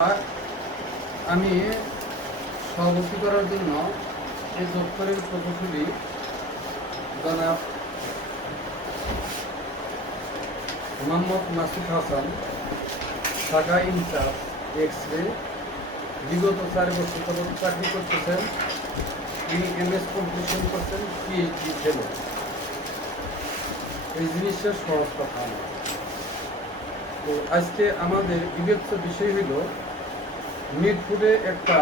আমি সভাপতি করার জন্য এই দপ্তরের প্রকৌশলী জনাব মোহাম্মদ মাসুদ হাসান, ঢাকা ইনচার্জ এক্স-রে, বিগত 4 বছর যাবত চাকরি করতেছেন। তিনি MS কমপ্লিশন করছেন, PhD ফেলো। এই জিনিসের সহজ কথা না। তো আজকে আমাদের বিবেচ্য বিষয় হইল মিরপুরে একটা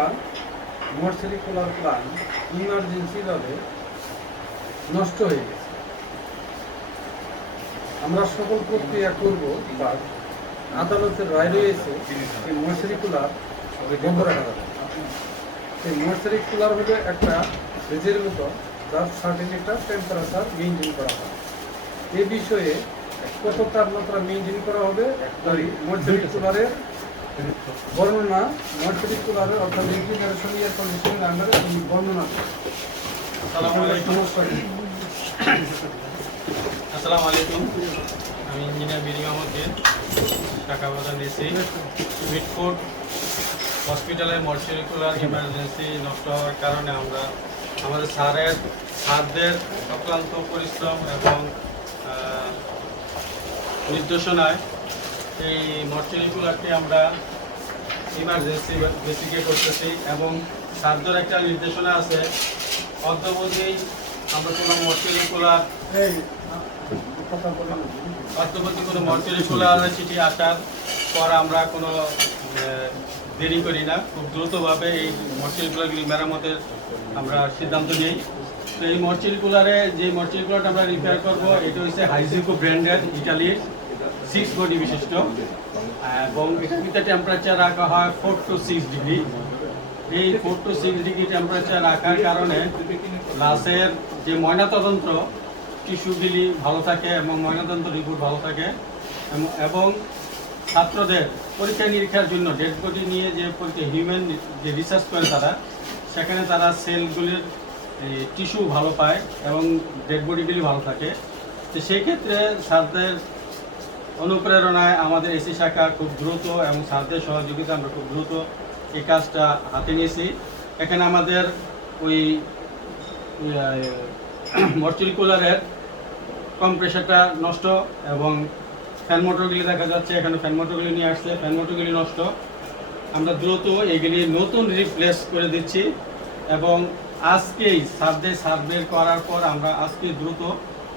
মর্সারি খোলার প্ল্যান ইমার্জেন্সিভাবে নষ্ট হয়ে গেছে। আমরা সকল প্রক্রিয়া করব, বা আদালতের রায় রয়েছে এই মর্সারি কুলার বন্ধ রাখা যাবে। সেই মর্সারি কুলার হলে একটা ফ্রিজের মতো, যার সার্টেন একটা টেম্পারেচার মেনটেন করা হয়। এ বিষয়ে কত তাপমাত্রা মেনটেন করা হবে মর্সারি কুলারের বর্ণনা, মর্সারি কুলারের অর্থাৎ রেফ্রিজারেশন এয়ার কন্ডিশনিং আন্ডারে বর্ণনা। আসসালামু আলাইকুম, আমি ইঞ্জিনিয়ার বিডি মাহমুদ্দিন, ঢাকা বাজার নিয়েছি। মিটফোর্ড হসপিটালের মর্সারি কুলার ইমার্জেন্সি নষ্ট হওয়ার কারণে আমরা আমাদের স্যারদের অক্লান্ত পরিশ্রম এবং নির্দেশনায় এই মর্সারি কুলারটি আমরা ইমার্জেন্সি বেসিকে করতেছি, এবং স্যারদের একটা নির্দেশনা আছে অদ্যবধি আমরা কোনো মর্সারি কুলার অদ্যবধি কোনো মর্সারি কুলারের চিঠি আসার পর আমরা কোনো দেরি করি না, খুব দ্রুতভাবে এই মর্সারি কুলারগুলি মেরামতের আমরা সিদ্ধান্ত নিই। তো এই মর্সারি কুলারে যে মর্সারি কুলারটা আমরা রিপেয়ার করবো, এটা হচ্ছে হাইজিকো ব্র্যান্ডের, ইটালির 6 বডি বিশিষ্ট, এবং এটাতে টেম্পারেচার রাখা হয় 4 to 6 ডিগ্রি। এই 4 to 6 ডিগ্রি টেম্পারেচার রাখার কারণে লাশের যে ময়নাতদন্ত টিস্যুগুলি ভালো থাকে এবং ময়নাতদন্ত রিপোর্ট ভালো থাকে, এবং ছাত্রদের পরীক্ষা নিরীক্ষার জন্য ডেড বডি নিয়ে যে হিউম্যান যে রিসার্চ করে তারা, সেখানে তারা সেলগুলির টিস্যু ভালো পায় এবং ডেড বডিগুলি ভালো থাকে। তো সেই ক্ষেত্রে স্যারদের অনুপ্রেরণায় আমাদের এসি শাখা খুব দ্রুত এবং স্যারদের সহযোগিতা আমরা খুব দ্রুত এই কাজটা হাতে নিয়েছি। এখানে আমাদের ওই মর্সারি কুলারের কম্প্রেসারটা নষ্ট, এবং ফ্যান মোটরগুলি দেখা যাচ্ছে, এখানে ফ্যান মোটরগুলি নিয়ে আসছে, ফ্যান মোটরগুলি নষ্ট। আমরা দ্রুত এগুলি নতুন রিপ্লেস করে দিচ্ছি, এবং আজকেই সার্ভে করার পর আমরা আজকে দ্রুত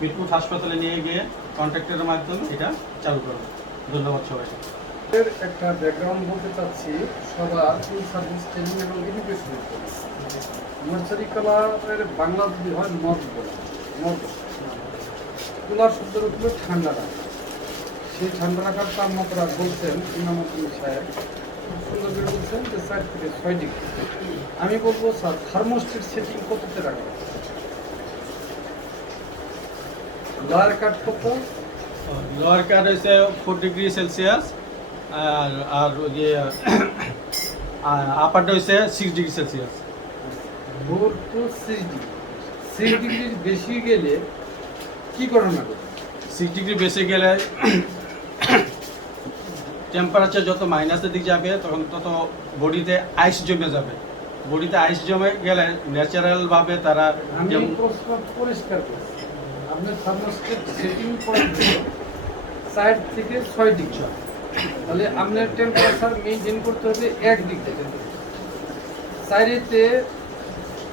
মিরপুর হাসপাতালে নিয়ে গিয়ে কন্ট্রাক্টরের মাধ্যমে এটা চালু করব। ধন্যবাদ সবাইকে। একটা ব্যাকগ্রাউন্ড বলতে চাচ্ছি, সবার সার্ভিস ট্রেনিং এবং এডুকেশন। মর্সারি কুলারের বাংলা যদি হয় নর্থ বলে, নর্থ কুলার শব্দের উপরে ঠান্ডা রাখা। সেই ঠান্ডা রাখার তাপমাত্রা বলছেন ইমামুদ্দিন সাহেব, খুব সুন্দর করে বলছেন যে 4 থেকে 6 ডিগ্রি। আমি বলবো স্যার, থার্মোস্টেট সেটিং কততে রাখা? লোয়ার কাট কত? লোয়ার কাট হচ্ছে 4 ডিগ্রি সেলসিয়াস, আর ওই যে আপারটা হচ্ছে 6 ডিগ্রি সেলসিয়াস। 4 to 6 degree. 6 ডিগ্রির বেশি গেলে কি করণা করবে? 6 ডিগ্রি বেশি গেলে টেম্পারেচার যত মাইনাসের দিকে যাবে, তখন তত বডিতে আইস জমে যাবে। বডিতে আইস জমে গেলে ন্যাচারালভাবে তারা আমি প্রশ্ন পরিষ্কার করছি, আপনার থার্মোস্টেট সেটিং পয়েন্ট 4 থেকে 6 ডিগ্রি, তাহলে আপনার টেম্পারেচার মেনটেন করতে হবে 1 ডিগ্রি। 4-তে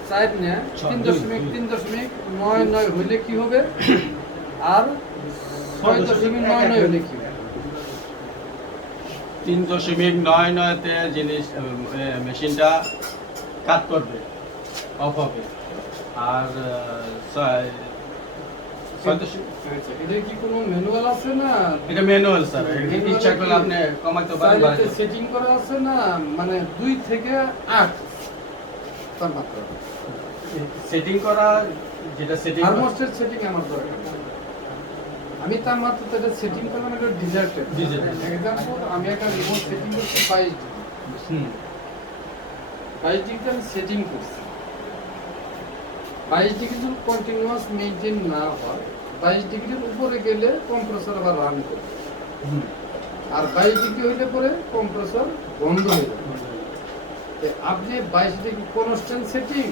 4 না 3.99 হইলে কি হবে, আর 6.99 হইলে কি হবে? 3.99-তে জিনিস মেশিনটা কাজ করবে, অফ হবে। আর এটা কি কোনো ম্যানুয়াল আছে না? এটা ম্যানুয়াল স্যার, ইচ্ছা করলে আপনি কমাইতে পারেন। সেটিং করা আছে না, মানে 2 থেকে 8 তাপমাত্রা সেটিং করা, যেটা সেটিং থার্মোস্টেট সেটিং আমার দরকার। আমি তাপমাত্রা এটা সেটিং করলাম, এটা ডিজার্টেড। এক্সাম্পল, আমি একটা রিমোট সেটিং করছি 22 ডিগ্রি। 22 ডিগ্রিতে আমি সেটিং করছি। 22 ডিগ্রি যদি কন্টিনিউয়াস মেইনটেইন না হয়, 22 ডিগ্রির উপরে গেলে কম্প্রেসর আবার রান করবে। আর 22 ডিগ্রি হইলে পরে কম্প্রেসর বন্ধ হয়ে যাবে। তো আপনি 22 ডিগ্রি কনস্ট্যান্ট সেটিং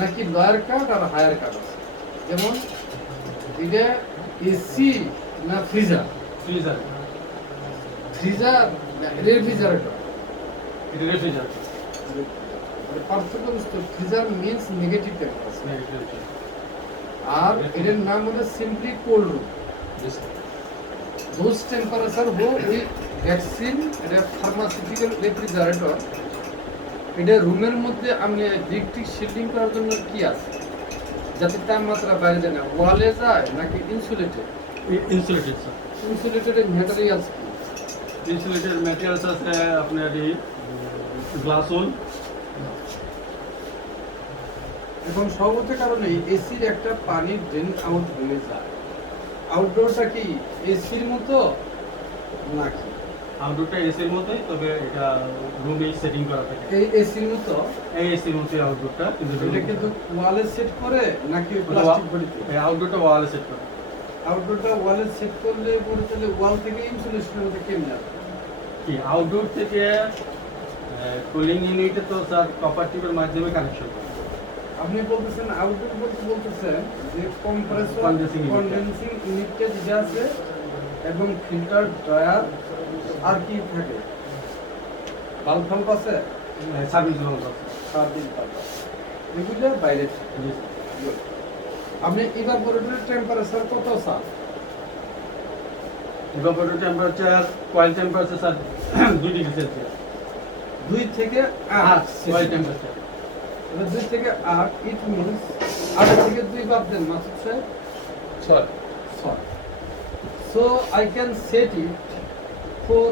নাকি লোয়ার কাট আর হায়ার কাট আছে, যেমন এটা এসি না ফ্রিজার, ফ্রিজার, ফ্রিজার না রেফ্রিজারেটর, এটা রেফ্রিজার, পার্থক্য বুঝতে, ফ্রিজার মিন্স নেগেটিভ টেম্পারেচার আর এটার নাম হলো simply cold room. those temperature हो with vaccine এটা ফার্মাসিউটিক্যাল রেফ্রিজারেটর, এটা রুমের মধ্যে আপনি ইলেকট্রিক শিল্ডিং করার জন্য কি আছে যাতে তাপমাত্রা বাইরে যায় না, ওয়ালে যায় নাকি insulated? Insulated sir, insulated materials কি? ইনসুলেটেড ম্যাটেরিয়ালস আছে আপনার এই গ্লাস ওল। এখন সর্বত কারণে এসির একটা পানি ড্রেন আউট হয়ে যায়, আউটডোরটা কি এসির মতো নাকি? আউটডোরটা এসির মতোই, তবে এটা রুমে সেটিং করা থাকে। এই এসির মতো, এই এসির মতোই আউটডোরটা, কিন্তু এটা কিন্তু ওয়ালে সেট করে নাকি প্লাস্টিক বডিতে? এই আউটডোরটা ওয়ালে সেট করা। আউটডোরটা ওয়ালে সেট করলে পরে তাহলে ওয়াল থেকে ইনসুলেশনের মধ্যে কেমনে আসবে? কি আউটডোর থেকে কুলিং ইউনিটে তো স্যার কপার টিউবের মাধ্যমে কানেকশন করে। আপনি বলতেছেন আউটডোর বলতে বলতেছেন যে কম্প্রেসর Condensing unit. কন্ডেন্সিং ইউনিটটা যেটা আছে এবং ফিল্টার ড্রায়ার আর কি থাকে, বাল্ব ফাল্ব আছে, সার্ভিস বাল্ব আছে। সার্ভিস বাল্ব আছে, এগুলো বাইরে থাকে। আপনি ইভাপোরেটরের টেম্পারেচার কত sir? Evaporator temperature, coil temperature sir 2 degree Celsius. 2 থেকে 8 কয়েল টেম্পারেচার 2 থেকে 8, ইট মিনস 8 থেকে 2 বাদ দেন মাসুদ সাহেব 6। 6। So I can set it for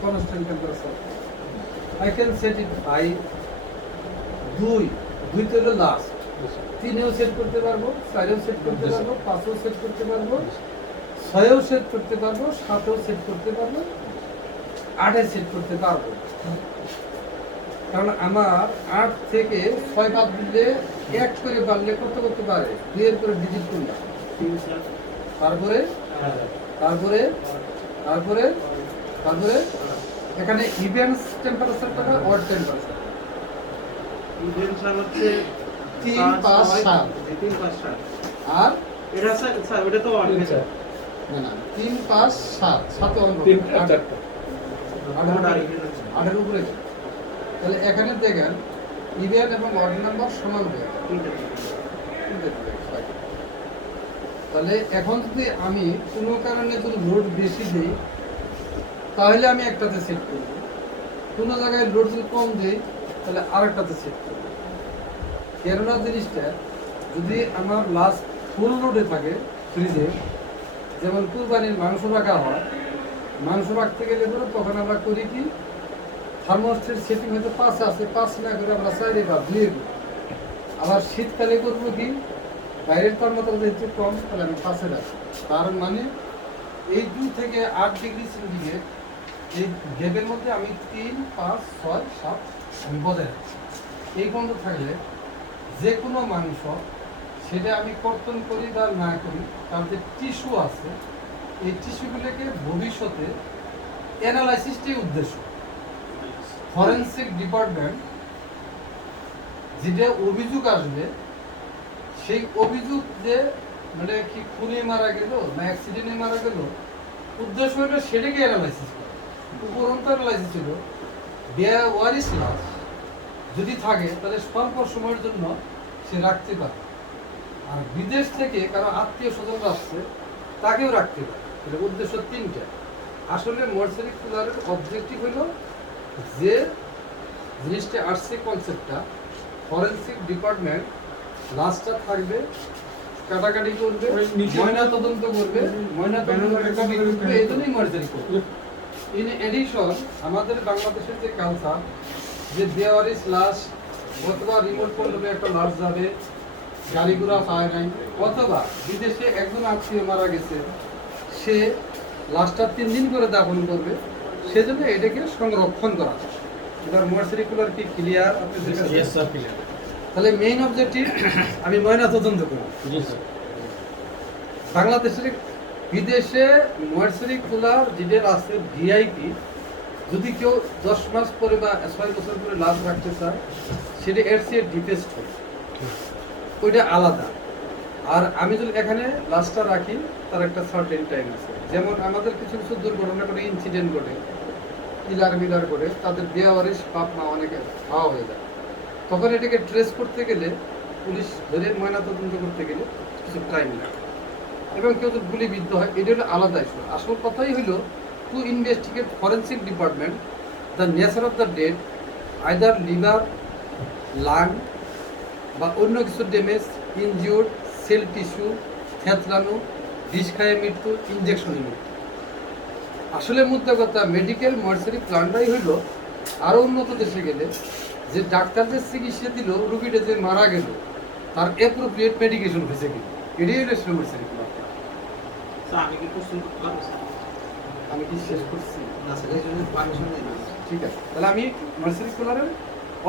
constant temperature. I can set it 5, 2 তে হলো লাস্ট, 3এও সেট করতে পারবো, 4এও সেট করতে পারবো, 5এও সেট করতে পারবো, 6এও সেট করতে পারবো, 7এও সেট করতে পারবো, 8এ সেট করতে পারবো। কারণ আমার 8 থেকে 6 বাদ দিলে 1 করে বাড়লে কত করতে পারে, 2 এর করে ডিজিট করলে, তারপরে তারপরে তারপরে তারপরে এখানে ইভেন্টস টেম্পারেচারটা না অড টেম্পারেচার? ইভেন্টসার হচ্ছে 3, 5, 7 3, 5, 7 আর এটা স্যার ওটা তো অন গেছে না না 3, 5, 7 7 অন 3 4টা 8 এর উপরে যায়। তাহলে এখানে দেখেন ইভেন এবং অড নাম্বার সমান হয়ে যায়। তাহলে এখন যদি আমি কোনো কারণে যদি লোড বেশি দিই তাহলে আমি একটাতে সেট করব, কোনো জায়গায় লোড যদি কম দিই তাহলে আরেকটাতে সেট করব। কেননা জিনিসটা যদি আমার লাস্ট ফুল লোডে থাকে ফ্রিজে, যেমন কুরবানির মাংস রাখা হয়, মাংস রাখতে গেলে পরে তখন আমরা করি কি, থার্মোস্টেট সেটিং হয়তো 5 আছে, 5 না করে আমরা 4 বা 2 করি। আবার শীতকালে করবো কি, বাইরের তাপমাত্রা যেহেতু কম তাহলে আমি 5-এ রাখি। তার মানে এই 2 থেকে 8 ডিগ্রি সেন্টিগ্রেড এই গ্যাপের মধ্যে আমি 3, 5, 6, 7 আমি বজায় রাখি। এই বন্ধ থাকলে যে কোনো মাংস সেটা আমি কর্তন করি বা না করি, তার যে টিস্যু আছে এই টিস্যুগুলোকে ভবিষ্যতে অ্যানালাইসিসটাই উদ্দেশ্য। ফরেনসিক ডিপার্টমেন্ট যেটা অভিযোগ আসবে, সেই অভিযোগ যে মানে কি খুনে মারা গেল না অ্যাক্সিডেন্টে মারা গেল, উদ্দেশ্য হলো সেটাকে অ্যানালাইসিস করা। উপরন্ত অ্যানালাইসিস ছিল বেওয়ারিশ লাশ যদি থাকে তাহলে স্বল্প সময়ের জন্য সে রাখতে পারে, আর বিদেশ থেকে কারো আত্মীয় স্বজন আসছে তাকেও রাখতে পারে। এটা উদ্দেশ্য 3টা। আসলে মর্সারি কুলারের অবজেক্টিভ হলো যে জিনিসটা আসছে কনসেপ্টটা, ফরেনসিক ডিপার্টমেন্ট লাশটা থাকবে, কাটাকাটি করবে, ময়না তদন্ত করবে, ময়না তদন্ত করবে, এই জন্যই মর্সারি করবে। ইন এডিশন আমাদের বাংলাদেশের যে কালচার যে বেওয়ারিশ লাশ অথবা রিমোট কন্ট্রোলে একটা লাশ যাবে, গাড়ি ঘোড়া পায় নাই, অথবা বিদেশে একজন আত্মীয় মারা গেছে, সে লাশটা 3 দিন করে দাফন করবে, সেজন্য এটাকে সংরক্ষণ করা। এবার মর্সারি কুলার কি ক্লিয়ার আপনাদের কাছে? Yes sir, clear. তাহলে মেইন অবজেক্টিভ আমি ময়না তদন্ত করব। জি স্যার। বাংলাদেশের বিদেশে ময়েসারি কুলার যেটার আছে ভিআইপি, যদি কেউ 10 মাস পরে বা 6 বছর পরে লাভ রাখতে চায়, সেটা এর চেয়ে ডিপেস্ট হবে, ওইটা আলাদা। আর আমি যদি এখানে লাস্টটা রাখি, তার একটা সার্টেন টাইম আছে। যেমন আমাদের কিছু কিছু দুর্ঘটনা করে, ইনসিডেন্ট ঘটে, মিলার করে, তাদের বেআওয়ারিশ বাপ মা অনেকে খাওয়া হয়ে যায়, তখন এটাকে ট্রেস করতে গেলে, পুলিশ ধরে ময়নাতদন্ত করতে গেলে কিছু টাইম লাগে, এবং কেউ যদি গুলিবিদ্ধ হয়, এটা হলো আলাদা ইস্যু। আসল কথাই হলো to investigate forensic department the nature of the dead, either liver, lung বা অন্য কিছু ড্যামেজ, ইনজিওর্ড, সেল টিস্যু, থেতলানো, বিষ খায় মৃত্যু, ইনজেকশনে মৃত্যু। আসলে মুদ্রা কথা, মেডিকেল মর্সারি প্ল্যানটাই হইল আরও উন্নত দেশে গেলে যে ডাক্তারদের চিকিৎসা দিল, রুগীটা যে মারা গেল, তার অ্যাপ্রোপ্রিয়েট মেডিকেশন হয়েছে কি, এটাই হলো মর্সারি প্ল্যান। স্যার আমি কি কোশ্চেন করতে পারবো স্যার? আমি কি শেষ করছি? না স্যার, এই জন্য পারমিশন নেই না। ঠিক আছে, তাহলে আমি মার্সারি স্কলারের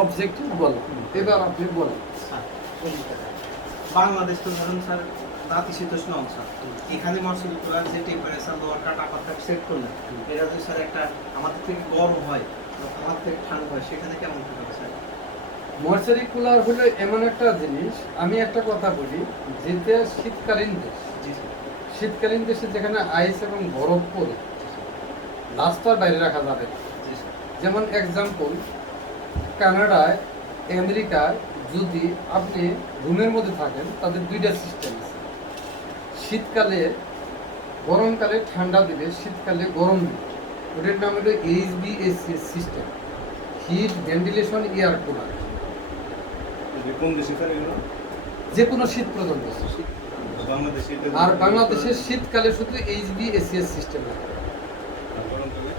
অবজেক্টিভ বললাম, এবার আপনি বলেন। স্যার, বাংলাদেশ তো ধরুন স্যার নাতিশীতোষ্ণ অংশ, এখানে মর্সুল কুলার যে টেম্পারেচার লোয়ার কাট আপার কাট সেট করলেন, এটা যদি স্যার একটা আমাদের থেকে গরম হয়, আমার থেকে ঠান্ডা হয়, সেখানে কেমন হবে স্যার? মার্সারি কুলার হলো এমন একটা জিনিস, আমি একটা কথা বলি, যেটা শীতকালীন দেশ, জি স্যার। শীতকালীন দেশে যেখানে আইস এবং বরফ পড়ে, রাস্তার বাইরে রাখা যাবে না। জি স্যার। যেমন এক্সাম্পল, কানাডায়, আমেরিকায় যদি আপনি রুমের মধ্যে থাকেন, তাদের দুইটা সিস্টেম আছে, শীতকালে গরমকালে ঠান্ডা দিবে, শীতকালে গরম দিবে। ওটার নাম হলো এইচবিএসি system, heat ventilation air cooler. কোন দেশে স্যার এগুলো? যে কোনো শীত প্রধান দেশ। বাংলাদেশে আর বাংলাদেশের শীতকালে শুধু এইচবিএসিএস সিস্টেম লাগবে, গরমকালে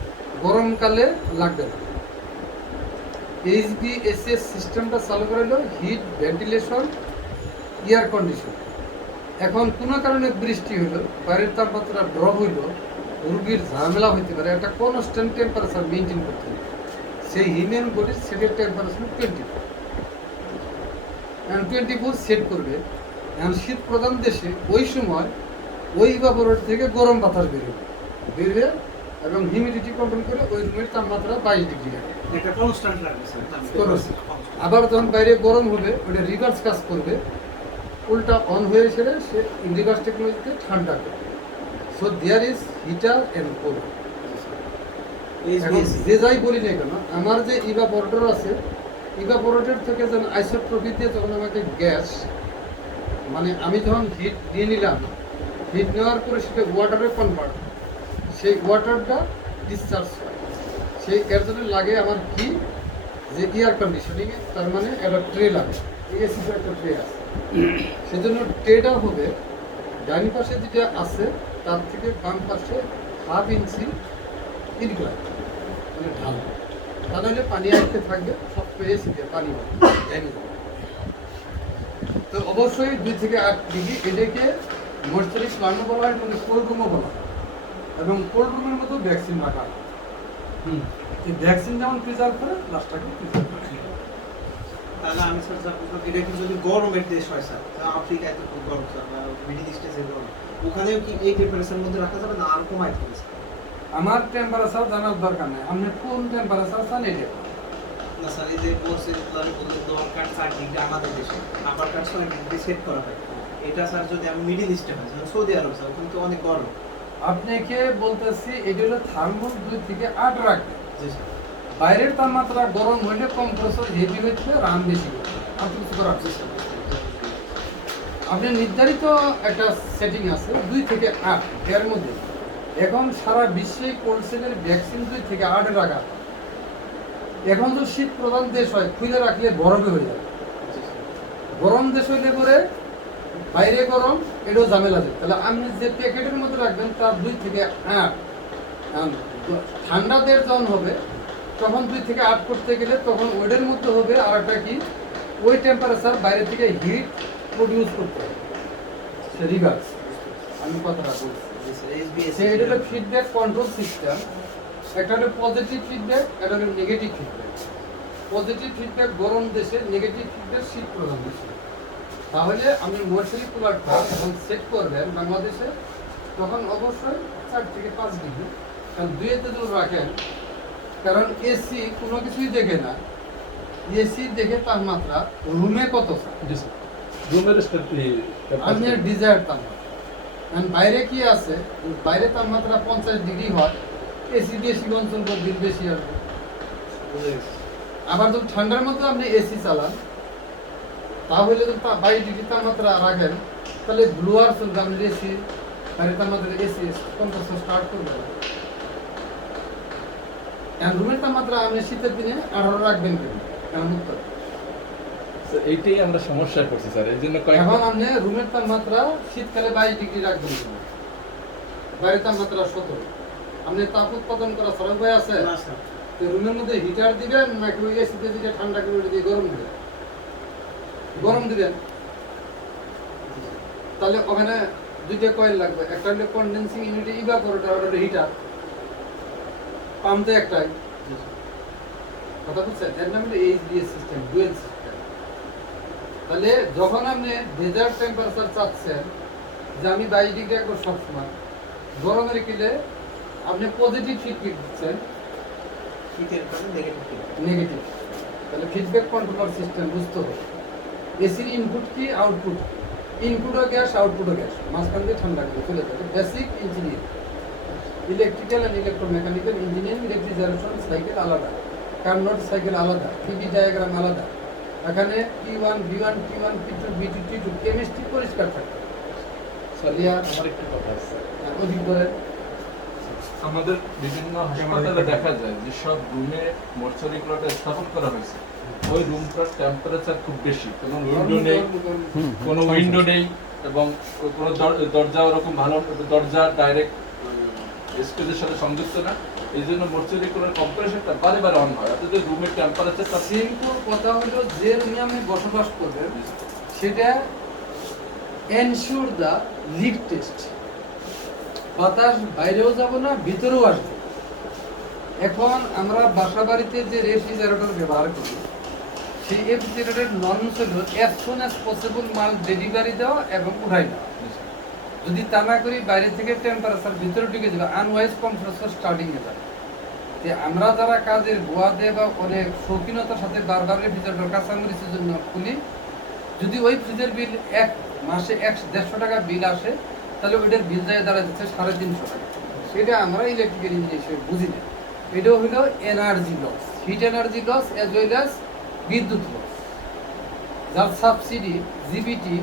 গরমকালে লাগবে না। এইচবিএসিএস সিস্টেমটা চালু করে হলো হিট ভেন্টিলেশন এয়ার কন্ডিশন। এখন কোনো কারণে বৃষ্টি হলো, বাইরের তাপমাত্রা ড্রপ হইলো, রুগীর ঝামেলা হইতে পারে, একটা কনস্ট্যান্ট টেম্পারেচার মেনটেন করতে হবে। সেই হিউম্যান বডির সেটের টেম্পারেচার 24 সেট করবে। এখন শীত প্রধান দেশে ওই সময় ওই ইভাপোরেট থেকে গরম বাতাস বের হয়ে এবং হিউমিডিটি কন্ট্রোল করে ওই রুমের তাপমাত্রা 22 ডিগ্রি রাখে। এটা কনস্ট্যান্ট লাগবে স্যার। Constant। আবার যখন বাইরে গরম হবে, ওটা রিভার্স কাজ করবে, উল্টা অন হয়ে সেরে সে রিভার্স টেকনোলজিতে ঠান্ডা করবে। So there is heater and cold. এখন যে যাই বলি না কেন, আমার যে ইভাপোরেটর আছে, ইভাপোরেটর থেকে যখন আইসোট্রপি দিয়ে যখন আমাকে গ্যাস, মানে আমি যখন হিট দিয়ে নিলাম, হিট নেওয়ার পরে সেটা ওয়াটারে কনভার্ট, সেই ওয়াটারটা ডিসচার্জ হয়। সেই এর জন্য লাগে আমার কি, যে এয়ার কন্ডিশনিংয়ে, তার মানে একটা ট্রে লাগে, এসির একটা ট্রে আছে। সেজন্য ট্রেটা হবে ডাইন পাশে যেটা আছে তার থেকে বাম পাশে 1/2 ইঞ্চি ইনক্লাইন, মানে ঢাল, তাহলে পানি আসতে থাকবে, সব এসিতে পানি হবে ডাইনে যাবে। তো অবশ্যই 2 থেকে 8 ডিগ্রি, এটাকে মর্সারি প্ল্যানও বলা হয়, মানে কোল্ড রুমও বলা হয়। এবং কোল্ড রুমের মতো ভ্যাকসিন রাখা হয়। এই ভ্যাকসিন যেমন প্রিজার্ভ করে, প্লাসটাকে প্রিজার্ভ করে। তাহলে আমি স্যার এটা কি যদি গরমের দেশ হয় স্যার, আফ্রিকায় তো খুব গরম স্যার, মিডিল ইস্টে যে গরম, ওখানেও কি এই টেম্পারেচারের মধ্যে রাখা যাবে না, আর কমাই থাকবে স্যার? আমার টেম্পারেচার জানার দরকার নেই, আপনি কোন টেম্পারেচার চান এটা। না স্যার, এই যে মর্সেল প্ল্যানে বলতে লোয়ার কাট 4 ডিগ্রি আমাদের দেশে, আপার কাট 6 ডিগ্রি সেট করা হয়। এটা স্যার যদি আমি মিডিল ইস্টে হয়, যেমন সৌদি আরব স্যার, ওখানে তো অনেক গরম। আপনাকে বলতেছি এটা হলো থার্মোল 2 থেকে 8 রাখবে। জি স্যার। বাইরের তাপমাত্রা গরম হইলে কম্প্রেসর হেভি হইতে রান বেশি করবে, আপনি কিছু করার জি স্যার। আপনি নির্ধারিত একটা সেটিং আছে 2 থেকে 8 এর মধ্যে। এখন সারা বিশ্বে কোল্ড সেলের ভ্যাকসিন 2 থেকে 8 রাখা। এখন তো শীত প্রধান দেশ হয়, খুলে রাখলে বরফে হয়ে যাবে। গরম দেশ হইলে পরে বাইরে গরম, এটাও ঝামেলা আছে। তাহলে আপনি যে প্যাকেটের মধ্যে রাখবেন তার 2 থেকে 8। ঠান্ডা দেশ যখন হবে তখন 2 থেকে 8 করতে গেলে তখন ওইটার মধ্যে হবে আর একটা কি, ওই টেম্পারেচার বাইরে থেকে হিট প্রডিউস করতে হবে, সে রিভার্স। আমি কথাটা বলছি, এটা হলো ফিডব্যাক কন্ট্রোল সিস্টেম। একটা হলো পজিটিভ ফিডব্যাক, একটা হলো নেগেটিভ ফিডব্যাক। পজিটিভ ফিডব্যাক গরম দেশে, নেগেটিভ ফিডব্যাক শীত প্রধান দেশে। তাহলে আপনি মর্সারি কুলারটা যখন সেট করবেন বাংলাদেশে, তখন অবশ্যই 4 থেকে 5 ডিগ্রি, কারণ 2-তে যদি রাখেন, কারণ এসি কোনো কিছুই দেখে না, এসি দেখে তাপমাত্রা রুমে কত স্যার, রুমের আপনি ডিজায়ার তাপমাত্রা। কারণ বাইরে কি আছে, বাইরে তাপমাত্রা 50 ডিগ্রি হয়, এসি বেশি অঞ্চল বিল বেশি আসবে। আবার যদি ঠান্ডার মধ্যে আপনি এসি চালান, তাহলে যদি 22 ডিগ্রি তাপমাত্রা রাখেন, তাহলে ব্লোয়ার চলবে, আপনি এসি বাইরে তাপমাত্রা এসি 50 স্টার্ট করবে না। কারণ রুমের তাপমাত্রা আপনি শীতের দিনে 18 রাখবেন কেন, কারণ উত্তর। এইটাই আমরা সমস্যা করছি স্যার, এই জন্য এখন আপনি রুমের তাপমাত্রা শীতকালে 22 ডিগ্রি রাখবেন কেন, বাইরের তাপমাত্রা 17। আপনি তাপ উৎপাদন করা সরল ভাই আছে, না স্যার, রুমের মধ্যে হিটার দিবেন নাকি ওই এসিতে দিকে ঠান্ডা করে দিয়ে গরম দিবেন, গরম দিবেন। তাহলে ওখানে দুইটা কয়েল লাগবে, একটা হলো কন্ডেন্সিং ইউনিট, ইভাপোরেটর, আর হলো হিটার। পাম্প তো একটাই, কথা বুঝছেন? এর নাম হলো এইচডিএস সিস্টেম, ডুয়েল সিস্টেম। তাহলে যখন আপনি ডেজার্ট টেম্পারেচার চাচ্ছেন যে আমি 22 ডিগ্রি রাখবো সবসময়, গরমের কিলে আপনি পজিটিভ ফিডব্যাক দিচ্ছেন, শীতের কারণে নেগেটিভ। নেগেটিভ। তাহলে ফিডব্যাক কন্ট্রোলার সিস্টেম বুঝতে হবে এসির ইনপুট কি, আউটপুট। ইনপুটও গ্যাস, আউটপুটও গ্যাস, মাঝখান দিয়ে ঠান্ডা করে চলে যাবে। Basic engineering, electrical and electromechanical engineering, refrigeration cycle আলাদা, কার্নোট সাইকেল আলাদা, পিভি ডায়াগ্রাম আলাদা। এখানে P1, V1, P1, P2, V2, T2 chemistry পরিষ্কার থাকে। আমার একটু কথা আছে স্যার। অধিক করে আমাদের বিভিন্ন হাসপাতালে দেখা যায় যে সব রুমে মর্চুরিগুলোটা স্থাপন করা হয়েছে, ওই রুমটার টেম্পারেচার খুব বেশি, কোনো উইন্ডো নেই এবং কোনো দরজা ওরকম ভালো, দরজা ডাইরেক্ট স্পেসের সাথে সংযুক্ত না, এই জন্য মর্চুরিগুলোর কম্প্রেশনটা বারে বারে অন হয়, অথচ রুমের টেম্পারেচারটা সিম্পল কথা হলো যে রুমে আপনি বসবাস করবেন সেটা এনশিওর দা লিক টেস্ট, বাতাস বাইরেও যাব না, ভিতরেও আসবে। এখন আমরা বাসা বাড়িতে যে রেফ্রিজারেটর ব্যবহার করি, সেই রেফ্রিজারেটর নর্মস হলো অ্যাজ সুন অ্যাজ পসিবল মাল ডেলিভারি দেওয়া এবং উঠাই দেওয়া। যদি তা না করি বাইরে থেকে টেম্পারেচার ভিতরে ঢুকে যাবে, আনওয়াইজ কম্প্রেসর স্টার্টিং এ যাবে। আমরা যারা কাজের গোয়া দেয় বা অনেক শৌখিনতার সাথে বারবার রেফ্রিজারেটর কাঁচামরিচের জন্য খুলি, যদি ওই ফ্রিজের বিল এক মাসে 150 টাকা বিল আসে, তাহলে ওইটার বিল যায় দাঁড়া যাচ্ছে 350 টাকা। সেটা আমরা ইলেকট্রিক্যাল ইঞ্জিনিয়ার হিসেবে বুঝি না। এটা হলো energy loss, heat energy loss as well as বিদ্যুৎ লস, যার সাবসিডি জিবিটি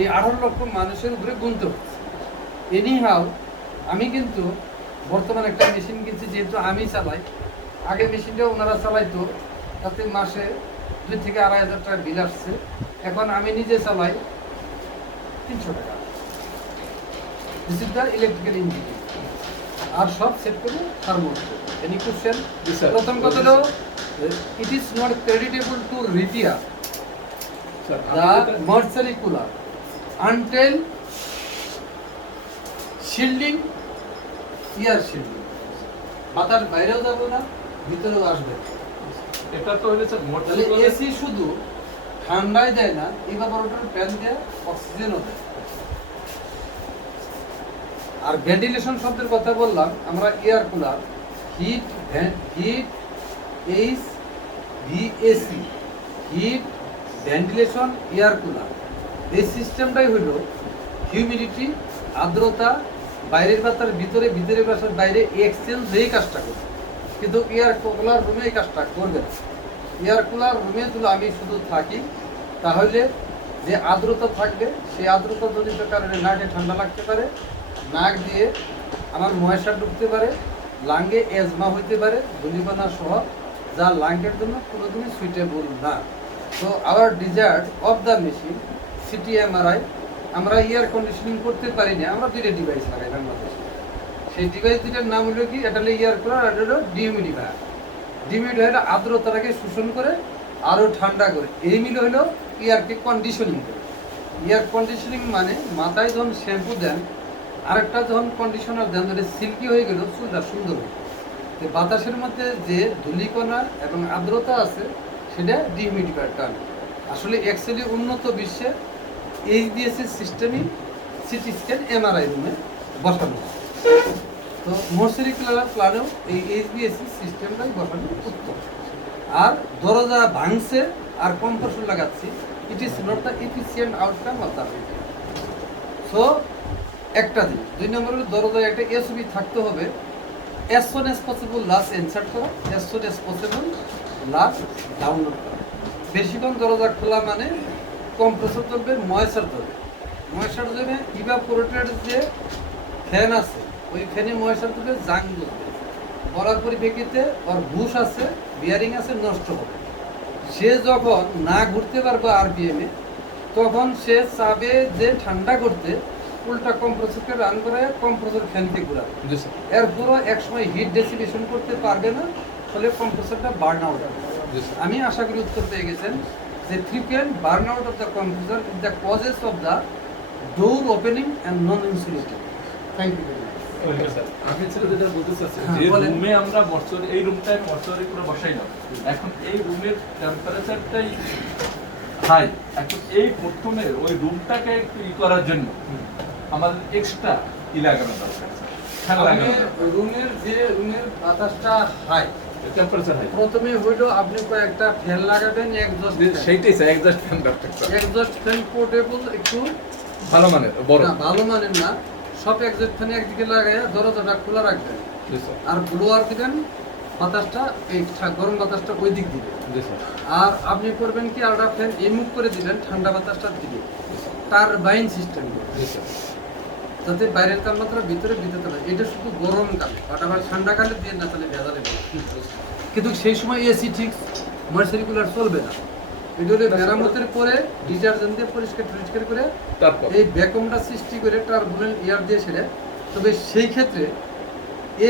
এই 18 লক্ষ মানুষের উপরে গুনতে হচ্ছে। এনিহাও আমি কিন্তু বর্তমানে একটা মেশিন কিনছি, যেহেতু আমি চালাই, আগে মেশিনটা ওনারা চালাইতো, তাতে মাসে 2 থেকে 2,500 টাকা বিল আসছে। এখন আমি নিজে চালাই 300 টাকা। This is the electrical engineering. আর সব সেট করে থার্মোস্ট্যাট। Any question? প্রথম কথা হলো it is not creditable to repair the মার্সারি cooler until shielding, ear shielding. বাতাস বাইরেও যাবে না, ভিতরেও আসবে। এটা তো হইলে স্যার তাহলে এসি শুধু ঠান্ডাই দেয় না, ইভাপোরেটর ফ্যান দেয়, অক্সিজেনও দেয়। আর ভেন্টিলেশন শব্দের কথা বললাম, আমরা air cooler, heat H VAC, heat ventilation air cooler. এই সিস্টেমটাই হলো হিউমিডিটি, আর্দ্রতা, বাইরের বাতাস ভিতরে, ভিতরের বাতাস বাইরে এক্সচেঞ্জ এই কাজটা করবে। কিন্তু এয়ার কুলার রুমে এই কাজটা করবে না। এয়ার কুলার রুমে যদি আমি শুধু থাকি, তাহলে যে আর্দ্রতা থাকবে সেই আর্দ্রতা জনিত কারণে নাকে ঠান্ডা লাগতে পারে, নাক দিয়ে আমার ময়সা ঢুকতে পারে, লাঙ্গে এজমা হইতে পারে, ধূলিকণা সহ, যা লাঙ্গের জন্য কোনোদিনই সুইটেবল না। তো our desire of the machine CT MRI, আমরা এয়ার কন্ডিশনিং করতে পারি না, আমরা 2টা ডিভাইস লাগাই বাংলাদেশে। সেই ডিভাইস দুটার নাম হলো কি, এটা হলো এয়ার কুলার, আর এটা হলো ডিহিউমিডিফায়ার। ডিহিউমিডিফায়ার আর্দ্রতাটাকে শোষণ করে আরও ঠান্ডা করে, এই মিলে হলো এয়ারকে কন্ডিশনিং করে। এয়ার কন্ডিশনিং মানে মাথায় যখন শ্যাম্পু দেন, আরেকটা যখন কন্ডিশনার দেন, ধরে সিল্কি হয়ে গেল, চুলটা সুন্দর হয়ে গেল। তো বাতাসের মধ্যে যে ধূলিকণা এবং আর্দ্রতা আছে, সেটা ডিহিউমিডিফায়ার টানে। আসলে অ্যাকচুয়ালি উন্নত বিশ্বে এইচডিএসি সিস্টেমই সিটি স্ক্যান এমআরআই রুমে বসানো হয়। তো মর্সারিকুলার প্ল্যানেও এই এইচবিএসি সিস্টেমটাই বসানো উত্তম। আর দরজা ভাঙছে আর কম্প্রেসর লাগাচ্ছি, ইট is not the efficient outcome of the video. So একটা দিন 2 নম্বরের দরজায় একটা এসওবি থাকতে হবে, as soon as possible লাস ইনসার্ট করা, as soon as possible লাস ডাউনলোড করা। বেশিক্ষণ দরজা খোলা মানে কম্প্রেসর চলবে, ময়েশ্চার ধরবে, ময়েশ্চার ধরবে, ইভাপোরেটেড যে ফ্যান আছে ওই ফ্যানে ময়েশ্চার ধরবে, জাং ধরবে, বরার পরিপ্রেক্ষিতে ওর বুশ আছে, বিয়ারিং আছে, নষ্ট হবে। সে যখন না ঘুরতে পারবে আরপিএমে, তখন সে চাবে যে ঠান্ডা করতে উল্টা কম্প্রেসরকে রান করে কম্প্রেসর ফ্যানকে ঘুরাবে। জি স্যার। এরপরও একসময় হিট ডেসিলেশন করতে পারবে না, ফলে কম্প্রেসরটা বার্ন আউট হবে। জি স্যার। আমি আশা করি উত্তর পেয়ে গেছেন যে frequent burnout of the compressor is the causes of the door opening and non-insulating. Thank you very much. Okay sir, আমি ছেলে যেটা বলতে চাচ্ছি হ্যাঁ, যে বলেন। রুমে আমরা মর্চুয়ারি, এই রুমটায় মর্চুয়ারি করে বসাই না, এখন এই রুমের টেম্পারেচারটাই হাই। এখন এই প্রথমে ওই রুমটাকে একটু করার জন্য আমাদের এক্সট্রা লাগানো দরকার, ফ্যান লাগানো রুমের বাতাসটা হাই, টেম্পারেচার হাই। প্রথমে হইল আপনি কয়েকটা ফ্যান লাগাবেন, একজস্ট সেইটাই স্যার, এক্সাস্ট ফ্যান দরকার স্যার, একজস্ট ফ্যান পোর্টেবল, একটু ভালো মানের বড়। না ভালো মানের না, সব একজস্ট ফ্যান একদিকে লাগাইয়া দরজাটা খোলা রাখবেন, জি স্যার। আর ব্লোয়ার দিবেন, বাতাসটা এই গরম বাতাসটা ওই দিক দিবেন। জি স্যার। আর আপনি করবেন কি, আলাদা ফ্যান এই মুখ করে দিলেন ঠান্ডা বাতাসটার দিকে, টারবাইন সিস্টেম, জি স্যার। যাতে বাইরের তাপমাত্রা ভিতরে ভিতরে না। এটা শুধু গরমকালে, বাট আবার ঠান্ডাকালে দিয়ে না, তাহলে ভেজালে কিন্তু সেই সময় এসি ঠিক ময়েশ্চারিকুলার চলবে না। এটা হলে মেরামতের পরে ডিটারজেন্ট দিয়ে পরিষ্কার করে তারপর এই ভ্যাকুমটা সৃষ্টি করে টার্বুলেন্ট এয়ার দিয়ে ছেড়ে। তবে সেই ক্ষেত্রে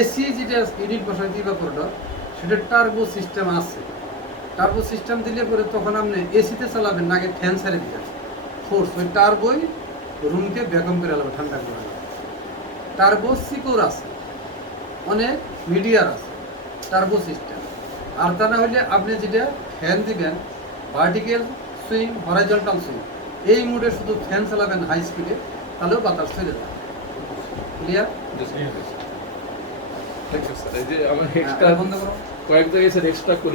এসি যেটা ইউনিট বসাই দিবা পড়লো, সেটা টার্বো সিস্টেম আছে। টার্বো সিস্টেম দিলে পরে তখন আপনি এসিতে চালাবেন না, আগে ফ্যান ছেড়ে দিবেন ফোর্স, ওই টার্বোই রুমকে ভ্যাকুম করে আলাদা ঠান্ডা করে আলাদা। টার্বো সিকিউর আছে, অনেক মিডিয়ার আছে টার্বো সিস্টেম। আর তা না হলে আপনি যেটা ফ্যান দিবেন ভার্টিক্যাল সুইং, হরাইজন্টাল সুইং, এই মুডে শুধু ফ্যান চালাবেন হাই স্পিডে, তাহলেও বাতাস চলে যাবে। ক্লিয়ার? Thank you sir. এই যে আমার এক্সট্রা বন্ধ করো। কয়েক জায়গায় স্যার এক্সট্রা করে